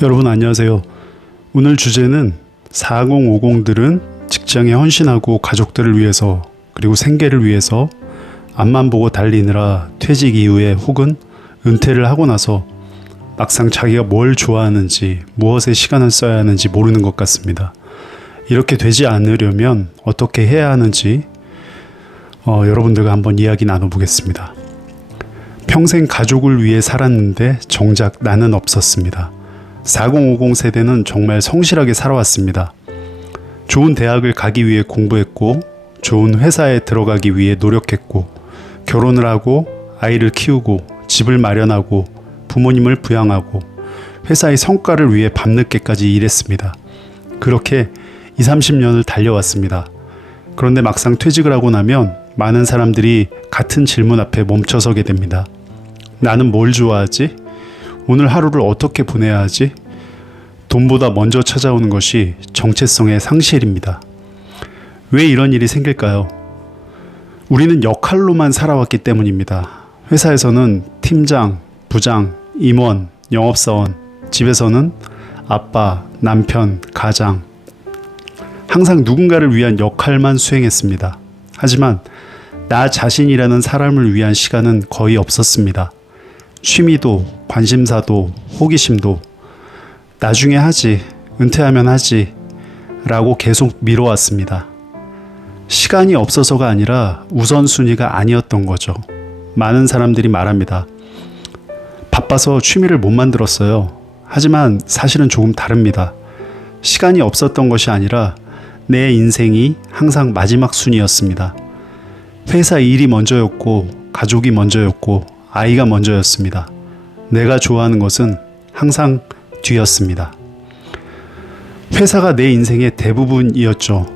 여러분 안녕하세요. 오늘 주제는 4050들은 직장에 헌신하고 가족들을 위해서 그리고 생계를 위해서 앞만 보고 달리느라 퇴직 이후에 혹은 은퇴를 하고 나서 막상 자기가 뭘 좋아하는지 무엇에 시간을 써야 하는지 모르는 것 같습니다. 이렇게 되지 않으려면 어떻게 해야 하는지 여러분들과 한번 이야기 나눠보겠습니다. 평생 가족을 위해 살았는데 정작 나는 없었습니다. 4050 세대는 정말 성실하게 살아왔습니다. 좋은 대학을 가기 위해 공부했고, 좋은 회사에 들어가기 위해 노력했고, 결혼을 하고 아이를 키우고 집을 마련하고 부모님을 부양하고 회사의 성과를 위해 밤늦게까지 일했습니다. 그렇게 20-30년을 달려왔습니다. 그런데 막상 퇴직을 하고 나면 많은 사람들이 같은 질문 앞에 멈춰서게 됩니다. 나는 뭘 좋아하지? 오늘 하루를 어떻게 보내야 하지? 돈보다 먼저 찾아오는 것이 정체성의 상실입니다. 왜 이런 일이 생길까요? 우리는 역할로만 살아왔기 때문입니다. 회사에서는 팀장, 부장, 임원, 영업사원, 집에서는 아빠, 남편, 가장. 항상 누군가를 위한 역할만 수행했습니다. 하지만 나 자신이라는 사람을 위한 시간은 거의 없었습니다. 취미도, 관심사도, 호기심도 나중에 하지, 은퇴하면 하지 라고 계속 미뤄왔습니다. 시간이 없어서가 아니라 우선순위가 아니었던 거죠. 많은 사람들이 말합니다. 바빠서 취미를 못 만들었어요. 하지만 사실은 조금 다릅니다. 시간이 없었던 것이 아니라 내 인생이 항상 마지막 순위였습니다. 회사 일이 먼저였고, 가족이 먼저였고, 아이가 먼저였습니다. 내가 좋아하는 것은 항상 뒤였습니다. 회사가 내 인생의 대부분이었죠.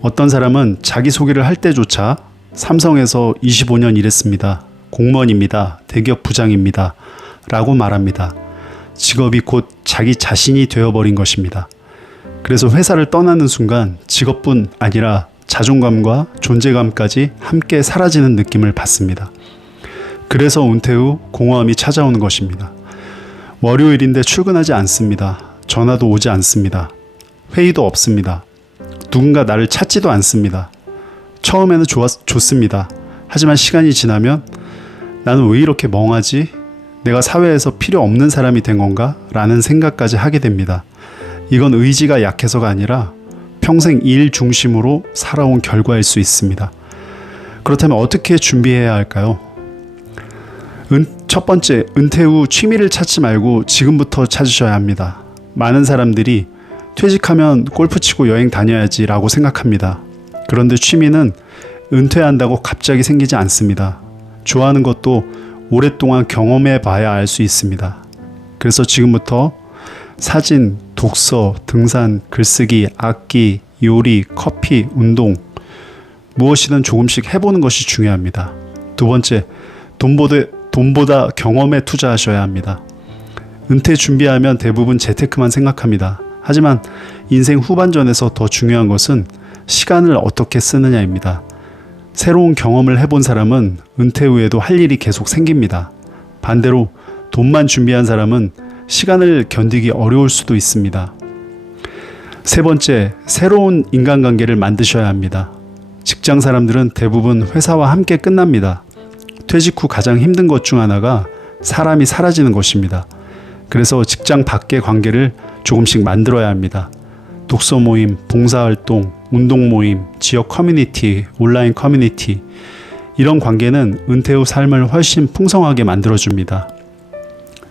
어떤 사람은 자기소개를 할 때조차 삼성에서 25년 일했습니다. 공무원입니다. 대기업 부장입니다. 라고 말합니다. 직업이 곧 자기 자신이 되어버린 것입니다. 그래서 회사를 떠나는 순간 직업뿐 아니라 자존감과 존재감까지 함께 사라지는 느낌을 받습니다. 그래서 은퇴 후 공허함이 찾아오는 것입니다. 월요일인데 출근하지 않습니다. 전화도 오지 않습니다. 회의도 없습니다. 누군가 나를 찾지도 않습니다. 처음에는 좋습니다. 하지만 시간이 지나면 나는 왜 이렇게 멍하지? 내가 사회에서 필요 없는 사람이 된 건가? 라는 생각까지 하게 됩니다. 이건 의지가 약해서가 아니라 평생 일 중심으로 살아온 결과일 수 있습니다. 그렇다면 어떻게 준비해야 할까요? 첫 번째, 은퇴 후 취미를 찾지 말고 지금부터 찾으셔야 합니다. 많은 사람들이 퇴직하면 골프 치고 여행 다녀야지 라고 생각합니다. 그런데 취미는 은퇴한다고 갑자기 생기지 않습니다. 좋아하는 것도 오랫동안 경험해 봐야 알 수 있습니다. 그래서 지금부터 사진, 독서, 등산, 글쓰기, 악기, 요리, 커피, 운동 무엇이든 조금씩 해보는 것이 중요합니다. 두 번째, 돈보다 경험에 투자하셔야 합니다. 은퇴 준비하면 대부분 재테크만 생각합니다. 하지만 인생 후반전에서 더 중요한 것은 시간을 어떻게 쓰느냐입니다. 새로운 경험을 해본 사람은 은퇴 후에도 할 일이 계속 생깁니다. 반대로 돈만 준비한 사람은 시간을 견디기 어려울 수도 있습니다. 세 번째, 새로운 인간관계를 만드셔야 합니다. 직장 사람들은 대부분 회사와 함께 끝납니다. 퇴직 후 가장 힘든 것 중 하나가 사람이 사라지는 것입니다. 그래서 직장 밖의 관계를 조금씩 만들어야 합니다. 독서 모임, 봉사활동, 운동 모임, 지역 커뮤니티, 온라인 커뮤니티 이런 관계는 은퇴 후 삶을 훨씬 풍성하게 만들어줍니다.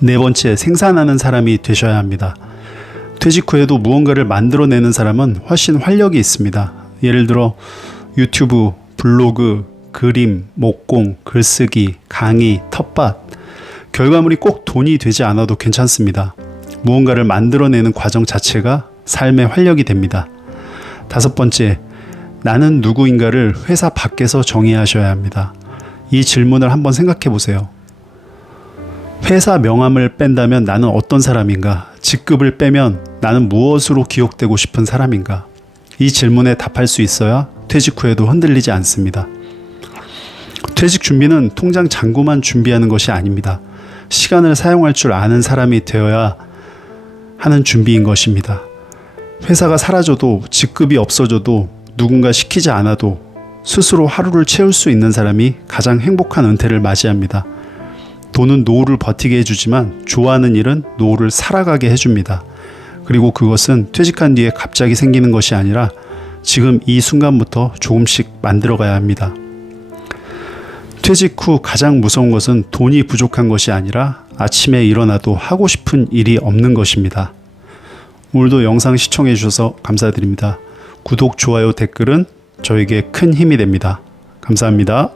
네 번째, 생산하는 사람이 되셔야 합니다. 퇴직 후에도 무언가를 만들어내는 사람은 훨씬 활력이 있습니다. 예를 들어 유튜브, 블로그, 그림, 목공, 글쓰기, 강의, 텃밭 결과물이 꼭 돈이 되지 않아도 괜찮습니다. 무언가를 만들어내는 과정 자체가 삶의 활력이 됩니다. 다섯 번째, 나는 누구인가를 회사 밖에서 정의하셔야 합니다. 이 질문을 한번 생각해 보세요. 회사 명함을 뺀다면 나는 어떤 사람인가? 직급을 빼면 나는 무엇으로 기억되고 싶은 사람인가? 이 질문에 답할 수 있어야 퇴직 후에도 흔들리지 않습니다. 퇴직 준비는 통장 잔고만 준비하는 것이 아닙니다. 시간을 사용할 줄 아는 사람이 되어야 하는 준비인 것입니다. 회사가 사라져도 직급이 없어져도 누군가 시키지 않아도 스스로 하루를 채울 수 있는 사람이 가장 행복한 은퇴를 맞이합니다. 돈은 노후를 버티게 해주지만 좋아하는 일은 노후를 살아가게 해줍니다. 그리고 그것은 퇴직한 뒤에 갑자기 생기는 것이 아니라 지금 이 순간부터 조금씩 만들어가야 합니다. 퇴직 후 가장 무서운 것은 돈이 부족한 것이 아니라 아침에 일어나도 하고 싶은 일이 없는 것입니다. 오늘도 영상 시청해 주셔서 감사드립니다. 구독, 좋아요, 댓글은 저에게 큰 힘이 됩니다. 감사합니다.